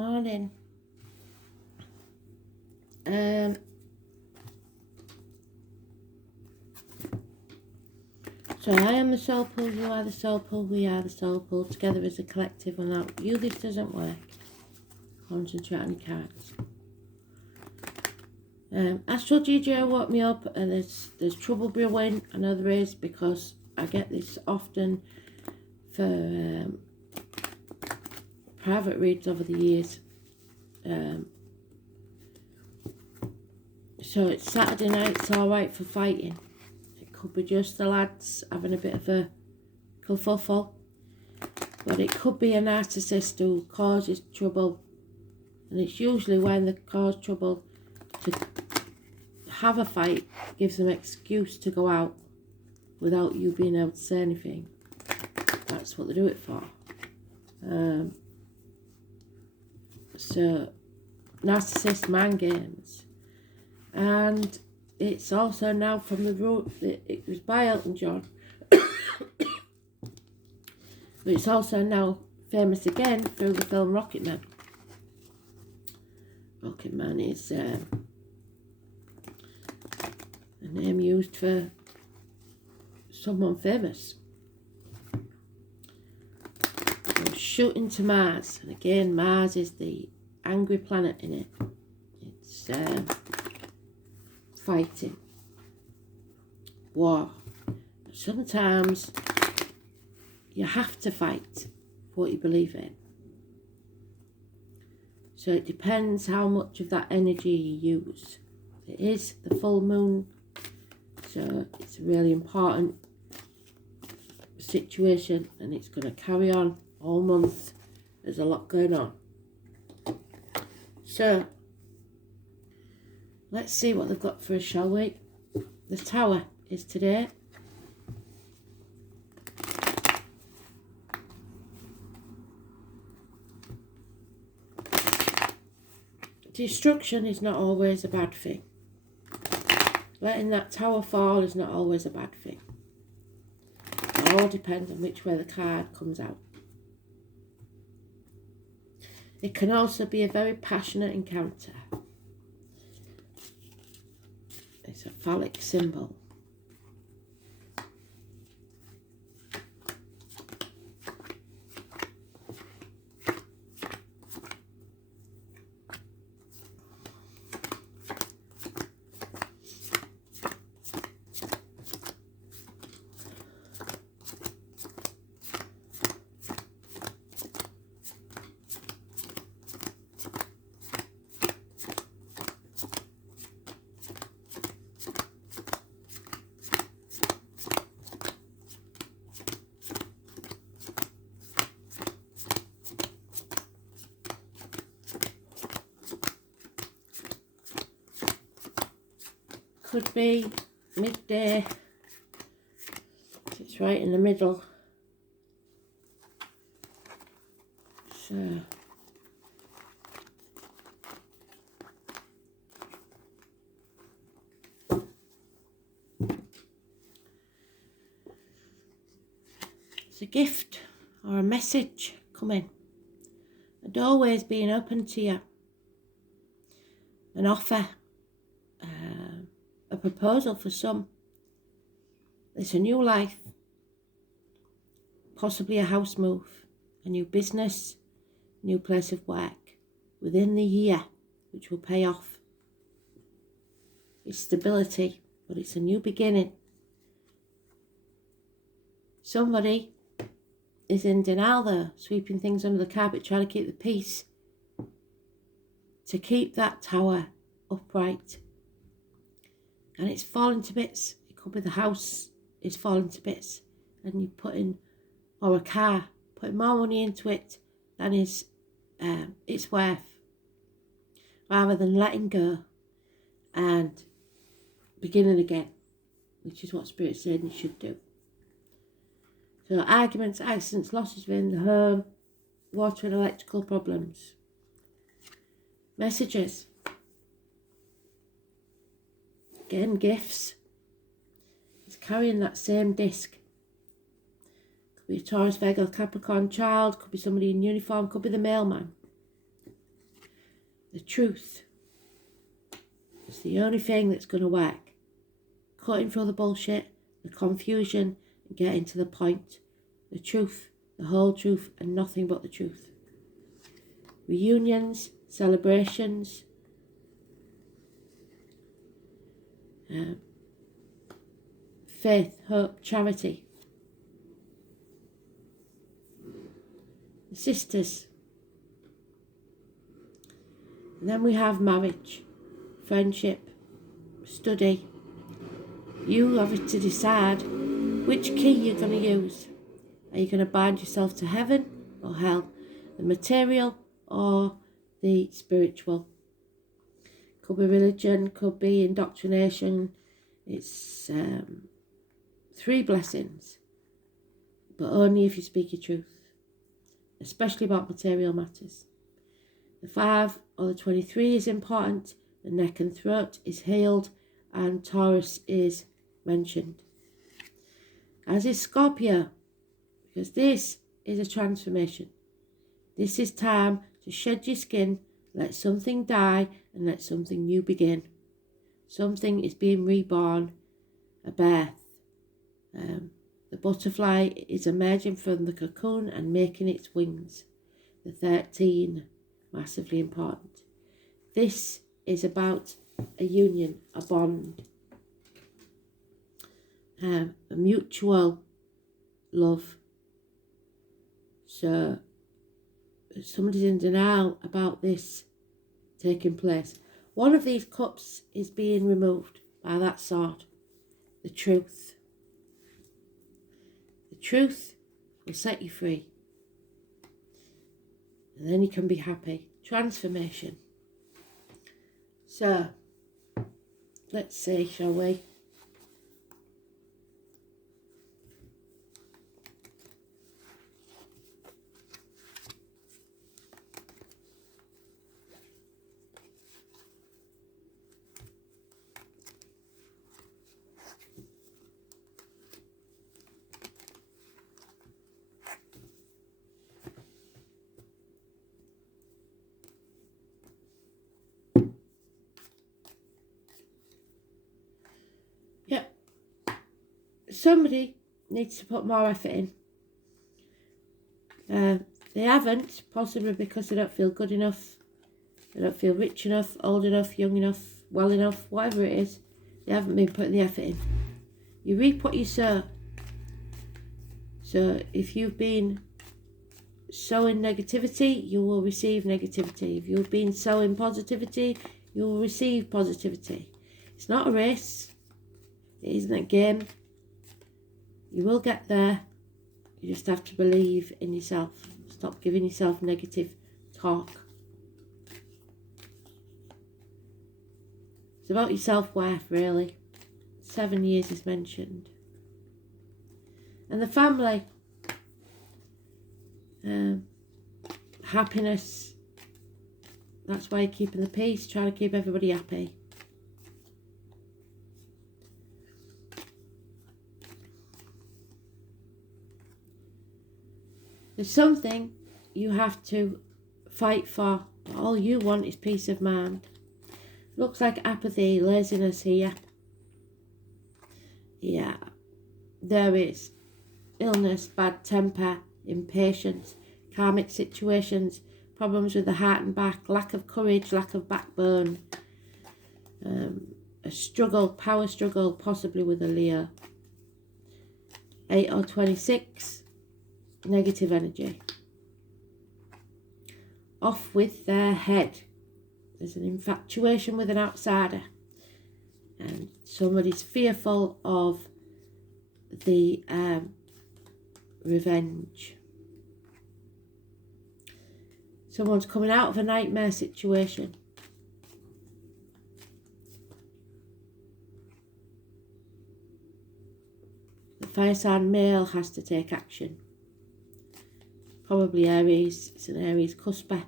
morning. So I am the soul pool, you are the soul pool, we are the soul pool, together as a collective. Without you this doesn't work. Concentrate on your cards. Astrology Joe woke me up and there's trouble brewing. I know there is, because I get this often for private reads over the years. So it's Saturday night, it's alright for fighting. It could be just the lads having a bit of a kerfuffle, but it could be a narcissist who causes trouble, and it's usually when they cause trouble to have a fight, gives them an excuse to go out without you being able to say anything. That's what they do it for. So narcissist mind games. And it's also now from the root, it was by Elton John, but it's also now famous again through the film Rocket Man. Rocket Man is a name used for someone famous. So shooting to Mars, and again Mars is the angry planet in it. It's fighting, war. Sometimes you have to fight for what you believe in. So it depends how much of that energy you use. It is the full moon, so it's a really important situation, and it's going to carry on all month. There's a lot going on. So let's see what they've got for us, shall we? The Tower is today. Destruction is not always a bad thing. Letting that tower fall is not always a bad thing. It all depends on which way the card comes out. It can also be a very passionate encounter. It's a phallic symbol. Could be midday. It's right in the middle. So it's a gift or a message coming. A doorway's being opened to you. An offer. A proposal for some. It's a new life, possibly a house move, a new business, new place of work within the year, which will pay off. It's stability, but it's a new beginning. Somebody is in denial there, sweeping things under the carpet, trying to keep the peace, to keep that tower upright. And it's falling to bits. It could be the house is falling to bits, and you put in, or a car, putting more money into it than is it's worth, rather than letting go and beginning again, which is what Spirit's saying you should do. So arguments, accidents, losses within the home, water and electrical problems. Messages. Again, gifts. It's carrying that same disc. Could be a Taurus, Virgo, Capricorn child. Could be somebody in uniform. Could be the mailman. The truth is the only thing that's going to work. Cutting through the bullshit, the confusion, and getting to the point. The truth, the whole truth, and nothing but the truth. Reunions, celebrations, faith, hope, charity. The sisters. And then we have marriage, friendship, study. You have to decide which key you're going to use. Are you going to bind yourself to heaven or hell? The material or the spiritual? Could be religion, could be indoctrination. It's 3 blessings, but only if you speak your truth, especially about material matters. The 5 or the 23 is important. The neck and throat is healed, and Taurus is mentioned. As is Scorpio, because this is a transformation. This is time to shed your skin, let something die, and let something new begin. Something is being reborn, a birth. The butterfly is emerging from the cocoon and making its wings. The 13, massively important. This is about a union, a bond, a mutual love. So somebody's in denial about this taking place. One of these cups is being removed by that sword. The truth. The truth will set you free. And then you can be happy. Transformation. So, let's see, shall we? Yep. Somebody needs to put more effort in. They haven't, possibly because they don't feel good enough, they don't feel rich enough, old enough, young enough, well enough, whatever it is. They haven't been putting the effort in. You reap what you sow. So if you've been sowing negativity, you will receive negativity. If you've been sowing positivity, you will receive positivity. It's not a race. It isn't a game. You will get there. You just have to believe in yourself. Stop giving yourself negative talk. It's about your self-worth, really. 7 years is mentioned. And the family. Happiness. That's why you're keeping the peace. Trying to keep everybody happy. There's something you have to fight for. All you want is peace of mind. Looks like apathy, laziness here. Yeah, there is illness, bad temper, impatience, karmic situations, problems with the heart and back, lack of courage, lack of backbone, a struggle, power struggle, possibly with a Leo. 8 or 26. Negative energy. Off with their head. There's an infatuation with an outsider. And somebody's fearful of the revenge. Someone's coming out of a nightmare situation. The fire sign male has to take action. Probably Aries, it's an Aries cusper,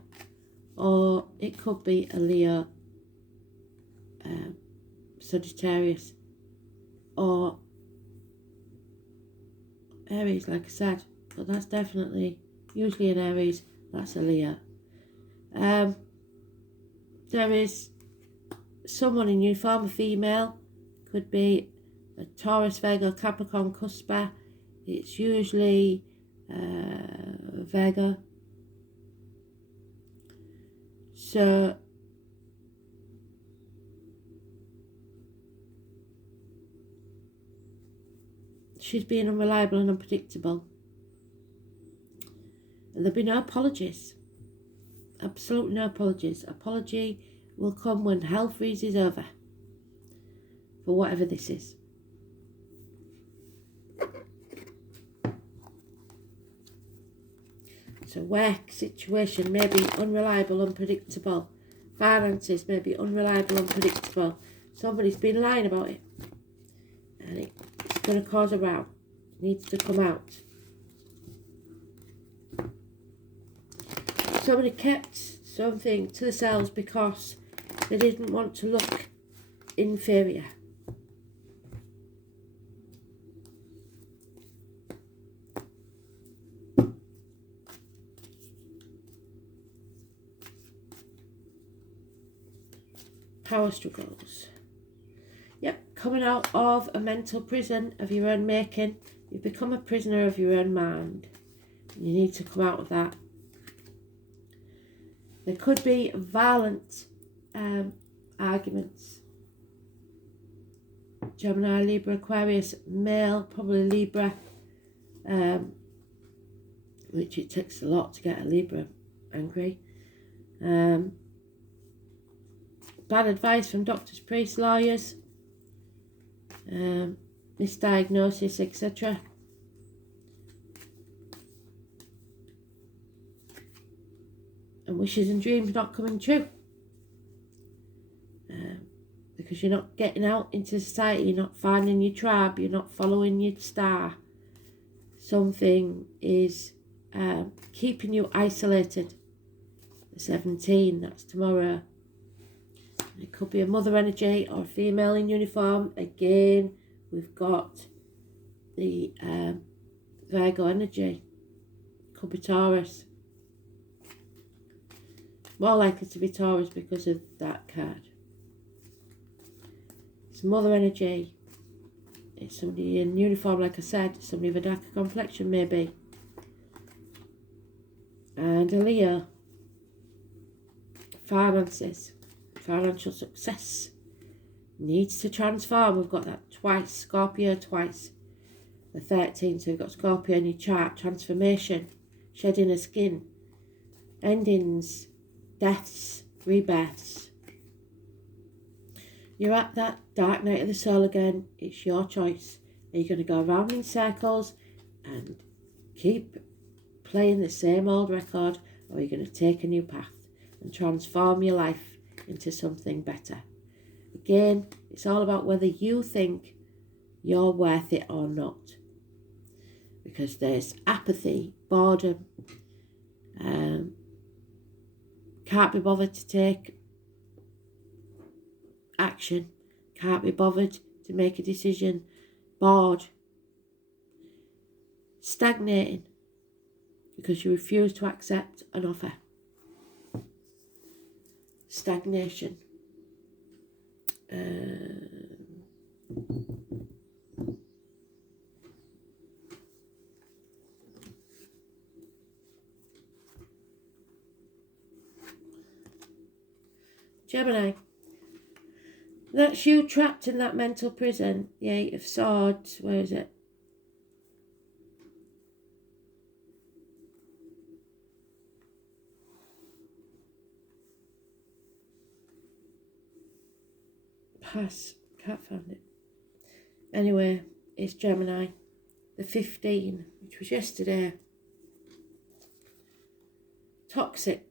or it could be a Leo, Sagittarius, or Aries, like I said, but that's definitely, usually an Aries, that's a Leo. there is someone in uniform, a female, could be a Taurus, Virgo, Capricorn, cusper. It's usually Virgo. So she's being unreliable and unpredictable. And there'll be no apologies. Absolutely no apologies. Apology will come when hell freezes over. For whatever this is. So work situation may be unreliable, unpredictable. Finances may be unreliable, unpredictable. Somebody's been lying about it. And it's going to cause a row. It needs to come out. Somebody kept something to themselves because they didn't want to look inferior. Power struggles. Yep, coming out of a mental prison of your own making. You've become a prisoner of your own mind. You need to come out of that. There could be violent arguments. Gemini, Libra, Aquarius, male, probably Libra, which it takes a lot to get a Libra angry. Bad advice from doctors, priests, lawyers, misdiagnosis, etc. And wishes and dreams not coming true. Because you're not getting out into society, you're not finding your tribe, you're not following your star. Something is keeping you isolated. The 17, that's tomorrow. It could be a mother energy or a female in uniform. Again, we've got the Virgo energy. Could be Taurus. More likely to be Taurus because of that card. It's mother energy. It's somebody in uniform, like I said. Somebody with a darker complexion, maybe. And a Leo. Finances. Financial success needs to transform. We've got that twice, Scorpio twice. The 13th, so we've got Scorpio in your chart. Transformation, shedding of skin, endings, deaths, rebirths. You're at that dark night of the soul again. It's your choice. Are you going to go around in circles and keep playing the same old record, or are you going to take a new path and transform your life into something better? Again, it's all about whether you think you're worth it or not. Because there's apathy, boredom, can't be bothered to take action, can't be bothered to make a decision, bored, stagnating because you refuse to accept an offer. Stagnation. Gemini. That's you trapped in that mental prison. The 8 of Swords. Where is it? Pass. Can't find it. Anyway, it's Gemini. The 15, which was yesterday. Toxic.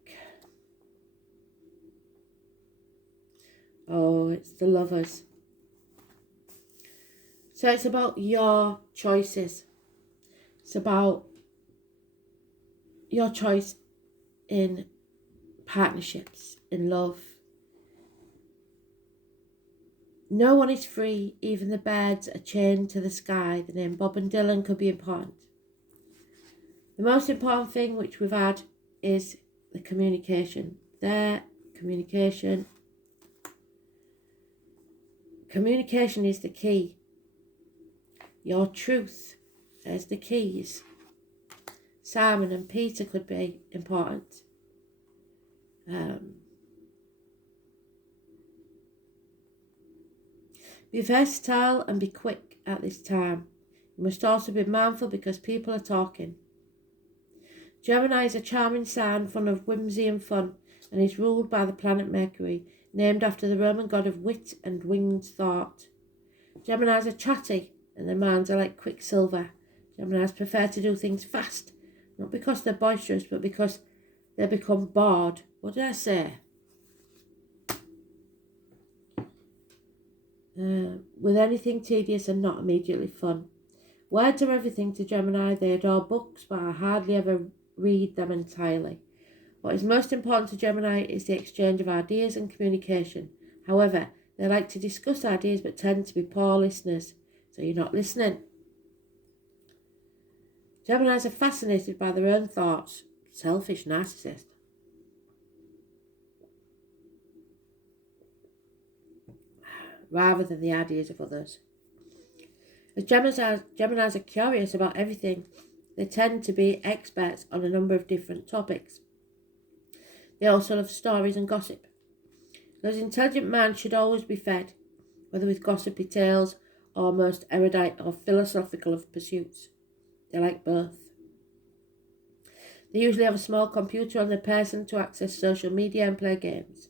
Oh, it's the Lovers. So it's about your choices. It's about your choice in partnerships, in love. No one is free, even the birds are chained to the sky. The name Bob and Dylan could be important. The most important thing which we've had is the communication. Their communication. Communication is the key. Your truth is the keys. Simon and Peter could be important. Be versatile and be quick at this time. You must also be mindful because people are talking. Gemini is a charming sign full of whimsy and fun, and is ruled by the planet Mercury, named after the Roman god of wit and winged thought. Geminis are chatty, and their minds are like quicksilver. Geminis prefer to do things fast, not because they're boisterous, but because they become bored. What did I say? With anything tedious and not immediately fun. Words are everything to Gemini. They adore books, but I hardly ever read them entirely. What is most important to Gemini is the exchange of ideas and communication. However, they like to discuss ideas but tend to be poor listeners, so you're not listening. Geminis are fascinated by their own thoughts. Selfish narcissist. Rather than the ideas of others. As Geminis are curious about everything, they tend to be experts on a number of different topics. They also love stories and gossip. Those intelligent minds should always be fed, whether with gossipy tales or most erudite or philosophical of pursuits. They like both. They usually have a small computer on their person to access social media and play games.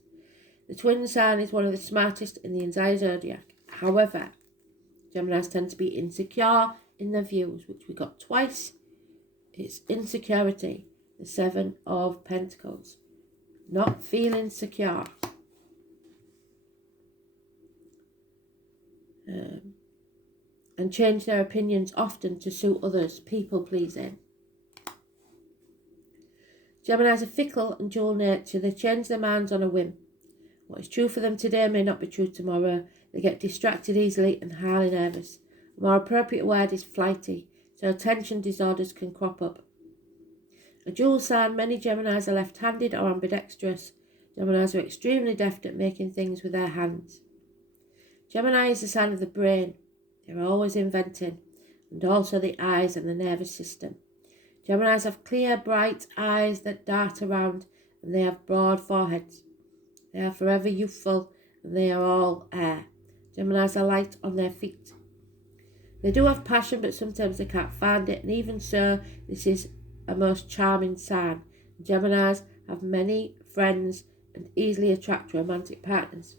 The twin sign is one of the smartest in the entire zodiac. However, Geminis tend to be insecure in their views, which we got twice. It's insecurity, the Seven of Pentacles. Not feeling secure. And change their opinions often to suit others, people pleasing. Geminis are fickle and dual nature. They change their minds on a whim. What is true for them today may not be true tomorrow. They get distracted easily and highly nervous. A more appropriate word is flighty, so attention disorders can crop up. A dual sign, many Geminis are left-handed or ambidextrous. Geminis are extremely deft at making things with their hands. Gemini is the sign of the brain. They're always inventing, and also the eyes and the nervous system. Geminis have clear, bright eyes that dart around, and they have broad foreheads. They are forever youthful, and they are all air. Geminis are light on their feet. They do have passion, but sometimes they can't find it, and even so, this is a most charming sign. Geminis have many friends and easily attract romantic partners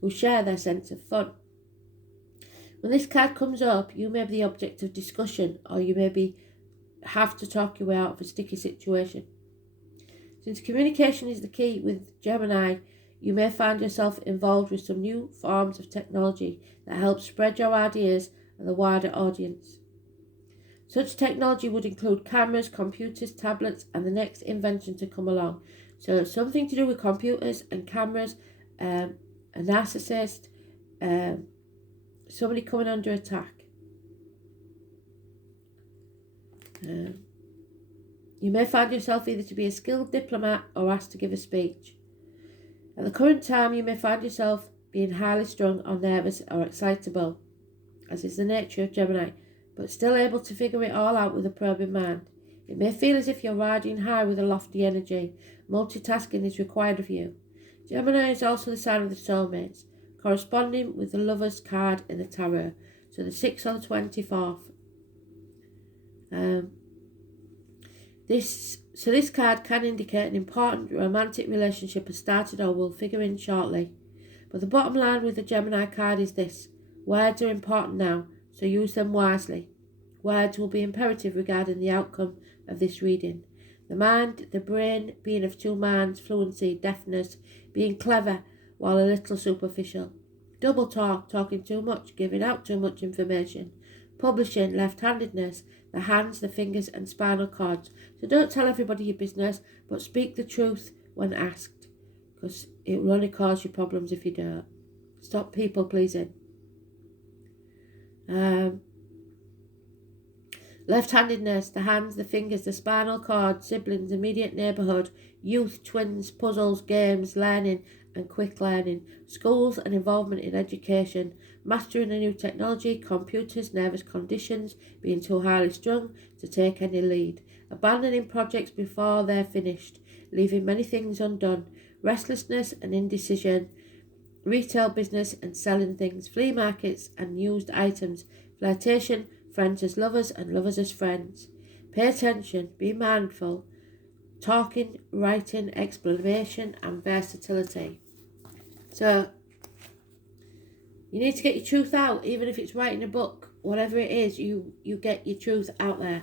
who share their sense of fun. When this card comes up, you may be the object of discussion, or you may have to talk your way out of a sticky situation. Since communication is the key with Gemini, you may find yourself involved with some new forms of technology that help spread your ideas and the wider audience. Such technology would include cameras, computers, tablets, and the next invention to come along. So something to do with computers and cameras, a narcissist, somebody coming under attack. You may find yourself either to be a skilled diplomat or asked to give a speech. At the current time, you may find yourself being highly strung or nervous or excitable, as is the nature of Gemini, but still able to figure it all out with a probing mind. It may feel as if you're riding high with a lofty energy. Multitasking is required of you. Gemini is also the sign of the soulmates, corresponding with the Lover's card in the tarot, so the 6th or the 24th. This card can indicate an important romantic relationship has started or will figure in shortly. But the bottom line with the Gemini card is this: words are important now, so use them wisely. Words will be imperative regarding the outcome of this reading. The mind, the brain, being of two minds, fluency, deafness, being clever while a little superficial. Double talk, talking too much, giving out too much information. Publishing, left-handedness, the hands, the fingers and spinal cords. So don't tell everybody your business, but speak the truth when asked, because it will only cause you problems if you don't. Stop people pleasing. Left-handedness, the hands, the fingers, the spinal cord, siblings, immediate neighbourhood, youth, twins, puzzles, games, learning and quick learning, schools and involvement in education, mastering a new technology, computers, nervous conditions, being too highly strung to take any lead, abandoning projects before they're finished, leaving many things undone, restlessness and indecision, retail business and selling things, flea markets and used items, flirtation, friends as lovers and lovers as friends. Pay attention, be mindful, talking, writing, explanation and versatility. So, you need to get your truth out, even if it's writing a book, whatever it is, you get your truth out there.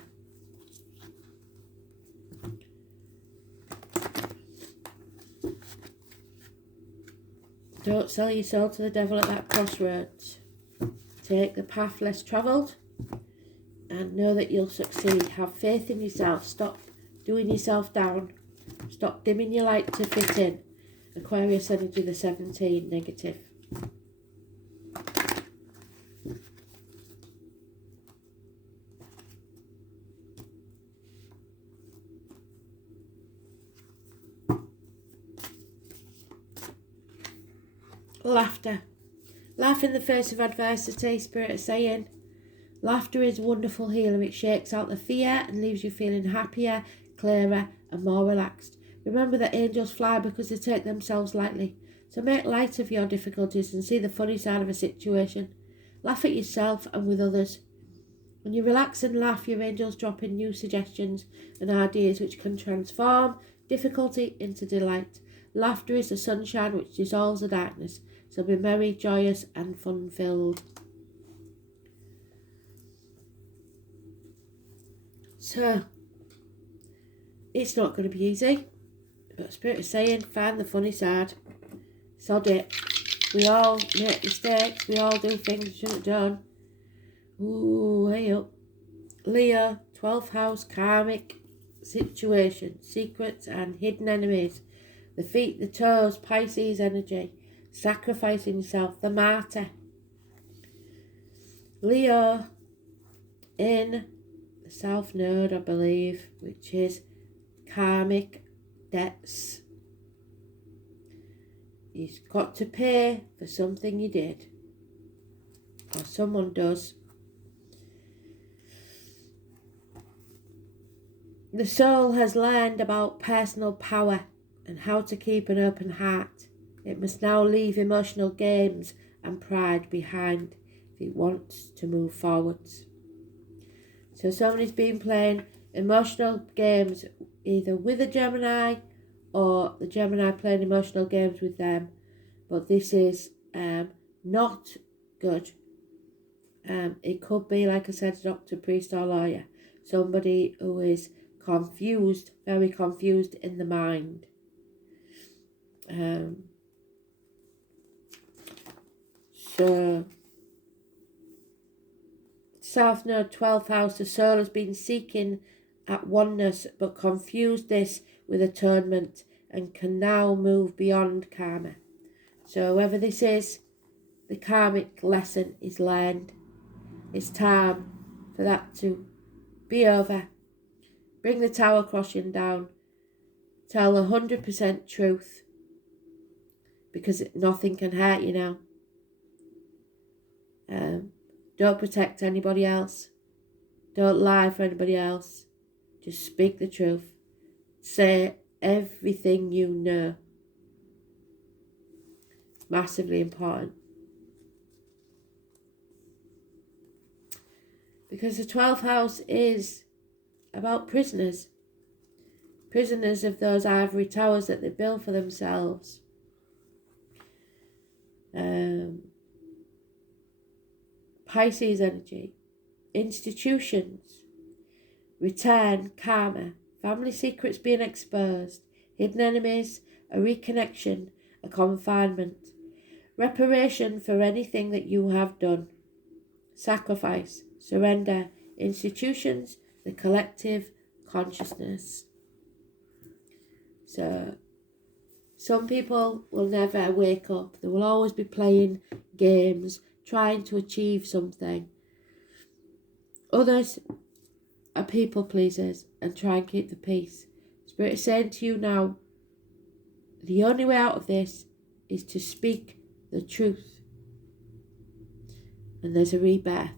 Don't sell your soul to the devil at that crossroads. Take the path less travelled and know that you'll succeed. Have faith in yourself. Stop doing yourself down. Stop dimming your light to fit in. Aquarius energy, the 17, negative. Laughter. Laugh in the face of adversity, Spirit is saying. Laughter is a wonderful healer. It shakes out the fear and leaves you feeling happier, clearer and more relaxed. Remember that angels fly because they take themselves lightly. So make light of your difficulties and see the funny side of a situation. Laugh at yourself and with others. When you relax and laugh, your angels drop in new suggestions and ideas which can transform difficulty into delight. Laughter is the sunshine which dissolves the darkness. So be merry, joyous and fun-filled. So, it's not going to be easy. But Spirit is saying, find the funny side. Sod it. We all make mistakes. We all do things we shouldn't have done. Ooh, hey up. Leo, 12th house, karmic situation, secrets and hidden enemies. The feet, the toes, Pisces energy. Sacrificing yourself, the martyr. Leo in the South Node, I believe, which is karmic debts. You've got to pay for something you did, or someone does. The soul has learned about personal power and how to keep an open heart. It must now leave emotional games and pride behind if it wants to move forwards. So somebody's been playing emotional games either with a Gemini or the Gemini playing emotional games with them. But this is not good. It could be, like I said, doctor, priest or lawyer. Somebody who is confused, very confused in the mind. So, South Node, 12th house, the soul has been seeking at oneness but confused this with atonement and can now move beyond karma. So whoever this is, the karmic lesson is learned. It's time for that to be over. Bring the tower crossing down. Tell the 100% truth, because nothing can hurt you now. Don't protect anybody else. Don't lie for anybody else. Just speak the truth. Say everything you know. Massively important. Because the 12th house is about prisoners. Prisoners of those ivory towers that they build for themselves. Pisces energy. Institutions. Return, karma. Family secrets being exposed. Hidden enemies. A reconnection. A confinement. Reparation for anything that you have done. Sacrifice. Surrender. Institutions. The collective consciousness. So, some people will never wake up. They will always be playing games, trying to achieve something. Others are people pleasers and try and keep the peace. Spirit is saying to you now, the only way out of this is to speak the truth. And there's a rebirth,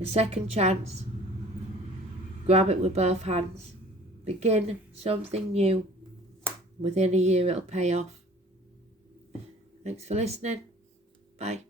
a second chance. Grab it with both hands. Begin something new. Within a year it'll pay off. Thanks for listening. Bye.